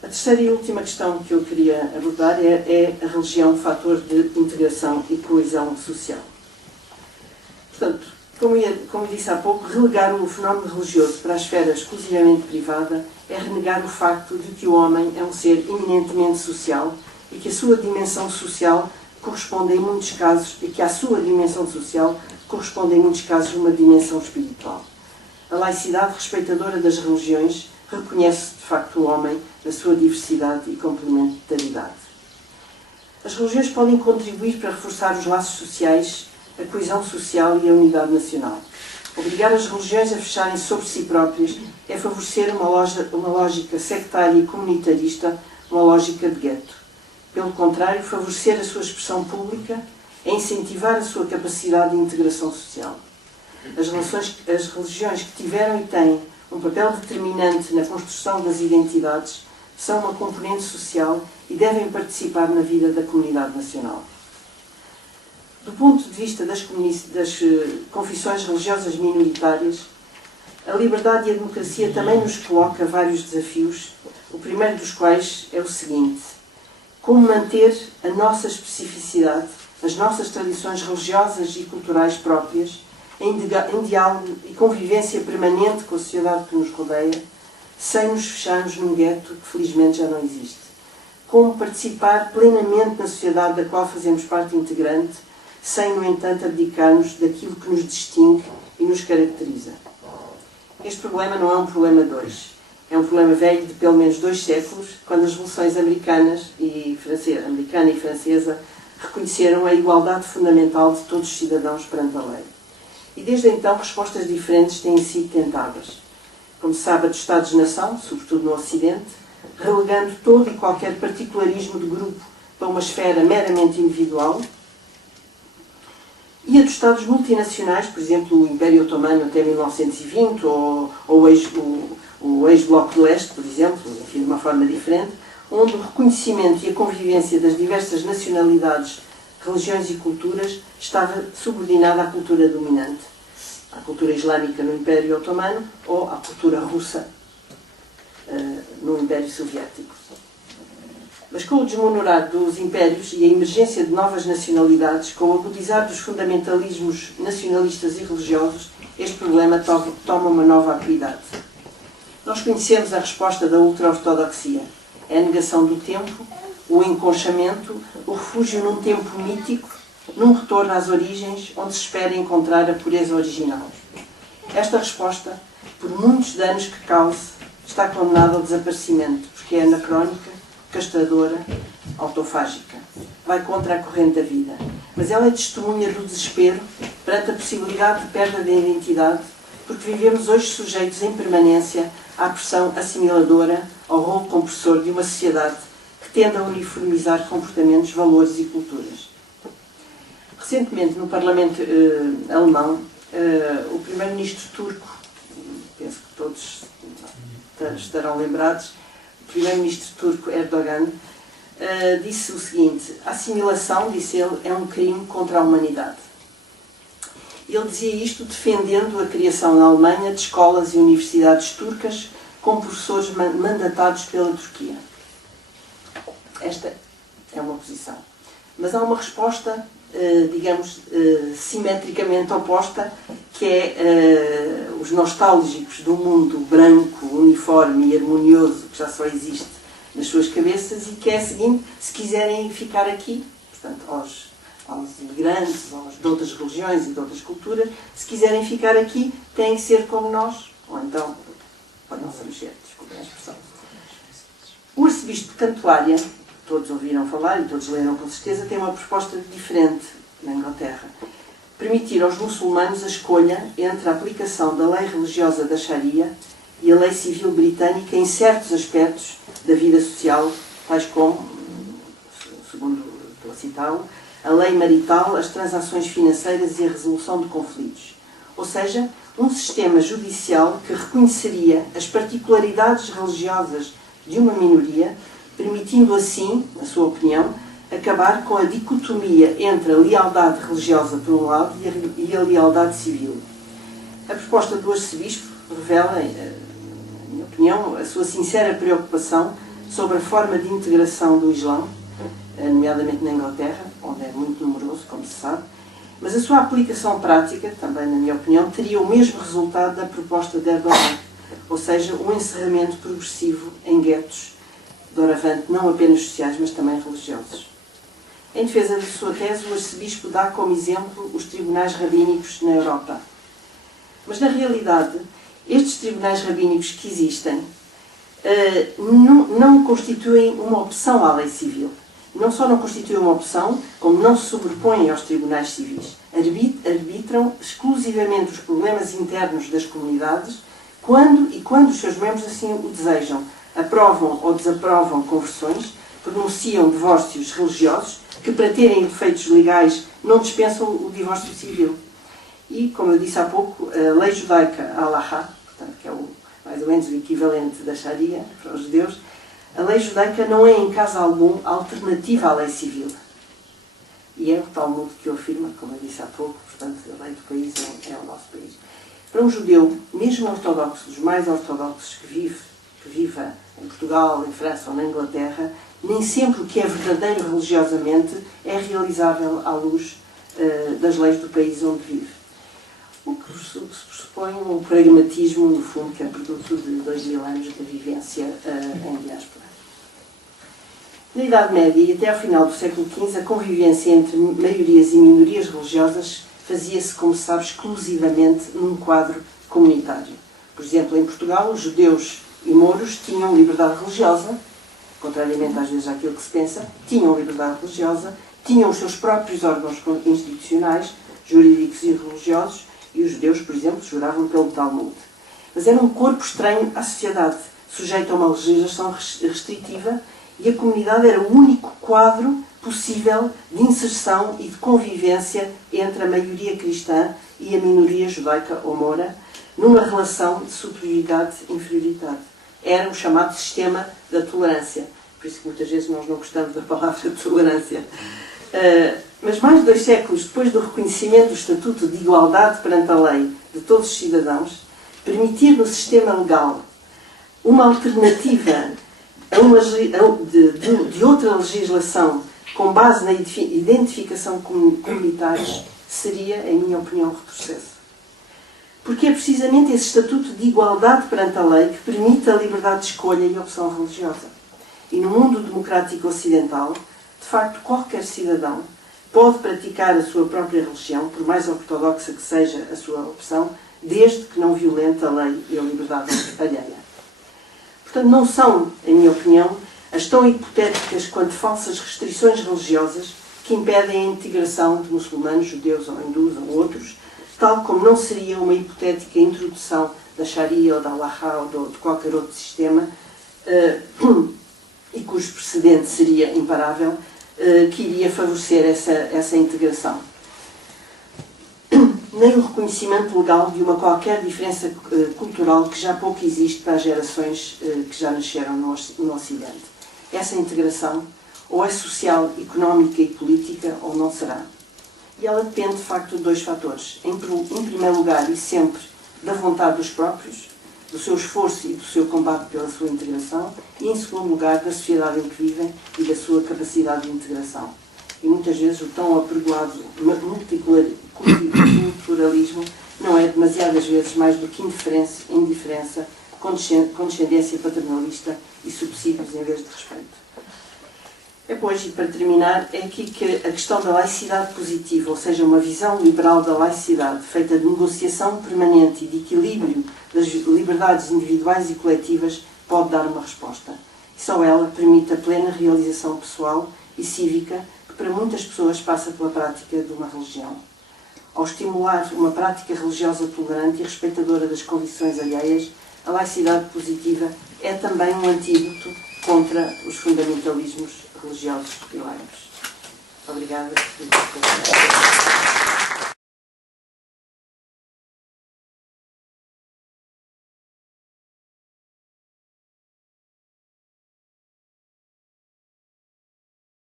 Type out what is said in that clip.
A terceira e última questão que eu queria abordar é a religião, fator de integração e coesão social. Portanto, como disse há pouco, relegar o fenómeno religioso para a esfera exclusivamente privada é renegar o facto de que o homem é um ser eminentemente social e que a sua dimensão social corresponde em muitos casos, uma dimensão espiritual. A laicidade respeitadora das religiões reconhece, de facto, o homem na sua diversidade e complementaridade. As religiões podem contribuir para reforçar os laços sociais, a coesão social e a unidade nacional. Obrigar as religiões a fecharem sobre si próprias é favorecer uma lógica sectária e comunitarista, uma lógica de gueto. Pelo contrário, favorecer a sua expressão pública é incentivar a sua capacidade de integração social. As religiões que tiveram e têm um papel determinante na construção das identidades são uma componente social e devem participar na vida da comunidade nacional. Do ponto de vista das confissões religiosas minoritárias, a liberdade e a democracia também nos coloca vários desafios, o primeiro dos quais é o seguinte: como manter a nossa especificidade, as nossas tradições religiosas e culturais próprias, em diálogo e convivência permanente com a sociedade que nos rodeia, sem nos fecharmos num gueto que felizmente já não existe. Como participar plenamente na sociedade da qual fazemos parte integrante, sem, no entanto, abdicarmos daquilo que nos distingue e nos caracteriza. Este problema não é um problema de hoje. É um problema velho de pelo menos 2 séculos, quando as revoluções americana e francesa reconheceram a igualdade fundamental de todos os cidadãos perante a lei. E desde então respostas diferentes têm sido tentadas. Como se sabe, a dos Estados-nação, sobretudo no Ocidente, relegando todo e qualquer particularismo de grupo para uma esfera meramente individual, e a dos Estados multinacionais, por exemplo, o Império Otomano até 1920, ou o ex-Bloco de Leste, por exemplo, enfim, de uma forma diferente, onde o reconhecimento e a convivência das diversas nacionalidades, religiões e culturas estava subordinada à cultura dominante, à cultura islâmica no Império Otomano ou à cultura russa no Império Soviético. Mas com o desmonorar dos impérios e a emergência de novas nacionalidades, com o agudizar dos fundamentalismos nacionalistas e religiosos, este problema toma uma nova acuidade. Nós conhecemos a resposta da ultra-ortodoxia. É a negação do tempo, o enconchamento, o refúgio num tempo mítico, num retorno às origens, onde se espera encontrar a pureza original. Esta resposta, por muitos danos que cause, está condenada ao desaparecimento, porque é anacrónica, castradora, autofágica. Vai contra a corrente da vida. Mas ela é testemunha do desespero perante a possibilidade de perda da identidade, porque vivemos hoje sujeitos em permanência à pressão assimiladora, ao rolo compressor de uma sociedade que tende a uniformizar comportamentos, valores e culturas. Recentemente, no Parlamento alemão, o primeiro-ministro turco, penso que todos estarão lembrados, o primeiro-ministro turco Erdogan, disse o seguinte: a assimilação, disse ele, é um crime contra a humanidade. Ele dizia isto defendendo a criação na Alemanha de escolas e universidades turcas com professores mandatados pela Turquia. Esta é uma posição. Mas há uma resposta, digamos, simetricamente oposta, que é os nostálgicos do mundo branco, uniforme e harmonioso, que já só existe nas suas cabeças, e que é a seguinte: se quiserem ficar aqui, portanto, aos imigrantes, de outras religiões e de outras culturas, se quiserem ficar aqui, têm que ser como nós, ou então, para não ser, desculpem a expressão. O arcebispo de Cantuária, todos ouviram falar e todos leram com certeza, tem uma proposta diferente na Inglaterra. Permitir aos muçulmanos a escolha entre a aplicação da lei religiosa da Sharia e a lei civil britânica em certos aspectos da vida social, tais como, segundo estou a citá-lo, a lei marital, as transações financeiras e a resolução de conflitos. Ou seja, um sistema judicial que reconheceria as particularidades religiosas de uma minoria, permitindo assim, na sua opinião, acabar com a dicotomia entre a lealdade religiosa por um lado e a lealdade civil. A proposta do arcebispo revela, na minha opinião, a sua sincera preocupação sobre a forma de integração do Islão, nomeadamente na Inglaterra, onde é muito numeroso, como se sabe, mas a sua aplicação prática, também na minha opinião, teria o mesmo resultado da proposta de Erdogan, ou seja, um encerramento progressivo em guetos, doravante não apenas sociais, mas também religiosos. Em defesa da sua tese, o arcebispo dá como exemplo os tribunais rabínicos na Europa. Mas, na realidade, estes tribunais rabínicos que existem não constituem uma opção à lei civil. Não só não constituem uma opção, como não se sobrepõem aos tribunais civis. Arbitram exclusivamente os problemas internos das comunidades quando os seus membros assim o desejam. Aprovam ou desaprovam conversões, pronunciam divórcios religiosos, que para terem efeitos legais não dispensam o divórcio civil. E, como eu disse há pouco, a lei judaica, a Halakha, portanto, que é mais ou menos o equivalente da Sharia para os judeus, a lei judaica não é, em caso algum, alternativa à lei civil. E é o Talmud que o afirma, como eu disse há pouco, portanto, a lei do país é o nosso país. Para um judeu, mesmo ortodoxo, dos mais ortodoxos que viva em Portugal, em França ou na Inglaterra, nem sempre o que é verdadeiro religiosamente é realizável à luz das leis do país onde vive. O que se pressupõe um pragmatismo, no fundo, que é produto de 2000 anos de vivência em diáspora. Na Idade Média e até ao final do século XV, a convivência entre maiorias e minorias religiosas fazia-se, como se sabe, exclusivamente num quadro comunitário. Por exemplo, em Portugal, os judeus e mouros tinham liberdade religiosa, contrariamente às vezes àquilo que se pensa, tinham liberdade religiosa, tinham os seus próprios órgãos institucionais, jurídicos e religiosos, e os judeus, por exemplo, juravam pelo Talmud. Mas era um corpo estranho à sociedade, sujeito a uma legislação restritiva, e a comunidade era o único quadro possível de inserção e de convivência entre a maioria cristã e a minoria judaica ou moura, numa relação de superioridade e inferioridade. Era o chamado sistema da tolerância. Por isso que muitas vezes nós não gostamos da palavra tolerância. Mas mais de 2 séculos depois do reconhecimento do Estatuto de Igualdade perante a lei de todos os cidadãos, permitir no sistema legal uma alternativa de outra legislação com base na identificação comunitária seria, em minha opinião, um retrocesso. Porque é precisamente esse estatuto de igualdade perante a lei que permite a liberdade de escolha e opção religiosa. E no mundo democrático ocidental, de facto, qualquer cidadão pode praticar a sua própria religião, por mais ortodoxa que seja a sua opção, desde que não violente a lei e a liberdade alheia. Portanto, não são, em minha opinião, as tão hipotéticas quanto falsas restrições religiosas que impedem a integração de muçulmanos, judeus ou hindus ou outros, tal como não seria uma hipotética introdução da Sharia ou da Halakha ou de qualquer outro sistema, e cujo precedente seria imparável, que iria favorecer essa integração. Nem o reconhecimento legal de uma qualquer diferença cultural que já pouco existe para as gerações que já nasceram no Ocidente. Essa integração ou é social, económica e política ou não será. E ela depende, de facto, de 2 fatores. Em primeiro lugar, e sempre, da vontade dos próprios, do seu esforço e do seu combate pela sua integração, e, em segundo lugar, da sociedade em que vivem e da sua capacidade de integração. E muitas vezes o tão apregoado multiculturalismo não é demasiadas vezes mais do que indiferença, condescendência paternalista e subsídios em vez de respeito. Depois, e para terminar, é aqui que a questão da laicidade positiva, ou seja, uma visão liberal da laicidade, feita de negociação permanente e de equilíbrio das liberdades individuais e coletivas, pode dar uma resposta. E só ela permite a plena realização pessoal e cívica que para muitas pessoas passa pela prática de uma religião. Ao estimular uma prática religiosa tolerante e respeitadora das convicções alheias, a laicidade positiva é também um antídoto contra os fundamentalismos religiosos e laicos. Obrigada.